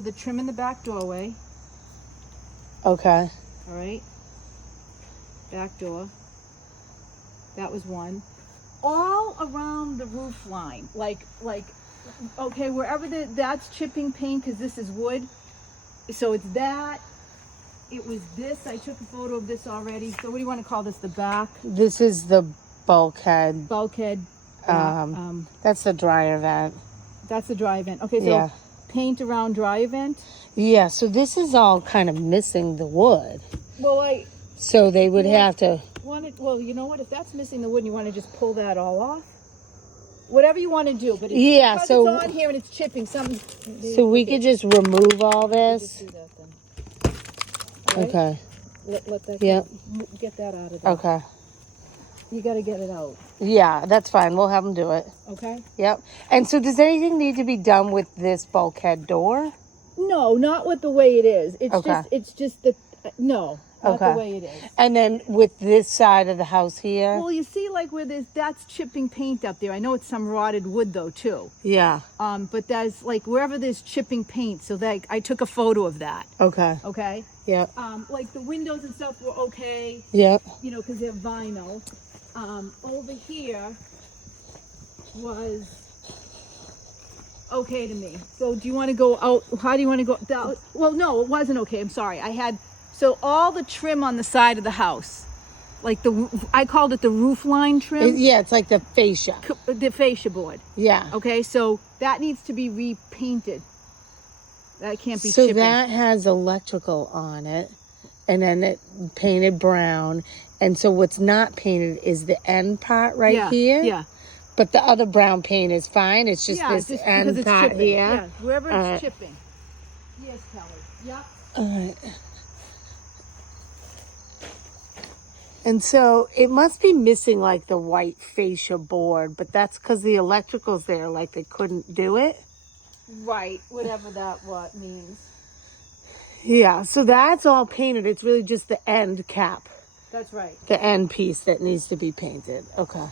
The trim in the back doorway. Okay. All right. Back door. That was one. All around the roof line, like, okay, wherever that's chipping paint, because this is wood. So it's that. It was this. I took a photo of this already. So what do you want to call this? The back? This is the bulkhead. Bulkhead. That's the dry event. That's the dry vent. Okay, so Yeah. paint around dry vent. Yeah, so this is all kind of missing the wood. Well, So they would have to... well, you know what? If that's missing the wood and you want to just pull that all off, whatever you want to do. But Yeah, so it's on here and it's chipping. Something. So we could just remove all this. Just do that then. All right? Okay. Let that. Yep. Get that out of there. Okay. You got to get it out. Yeah, that's fine. We'll have them do it. Okay. Yep. And so does anything need to be done with this bulkhead door? No, not with the way it is. It's Okay. just the no, not the way it is. And then with this side of the house here? Well, you see, like where that's chipping paint up there. I know it's some rotted wood though too. Yeah. But there's like wherever there's chipping paint. So that I took a photo of that. Okay. Okay. Yep. Like the windows and stuff were okay. Yep. You know, because they're vinyl. Over here was okay to me. So do you want to go out? How do you want to go? Well, no, it wasn't okay. I'm sorry. So all the trim on the side of the house, like I called it the roof line trim. Yeah, it's like the fascia. The fascia board. Yeah. Okay, so that needs to be repainted. That can't be So chipping. that has electrical on it, and then it painted brown. And so what's not painted is the end part here. Yeah. But the other brown paint is fine. It's just this end part chipping. here. Yeah, wherever it's chipping. Yes, Kelly. Yep. All right. And so it must be missing like the white fascia board, but that's because the electrical's there, like they couldn't do it. Right, whatever that means. Yeah, so that's all painted. It's really just the end cap. That's right. The end piece that needs to be painted. Okay.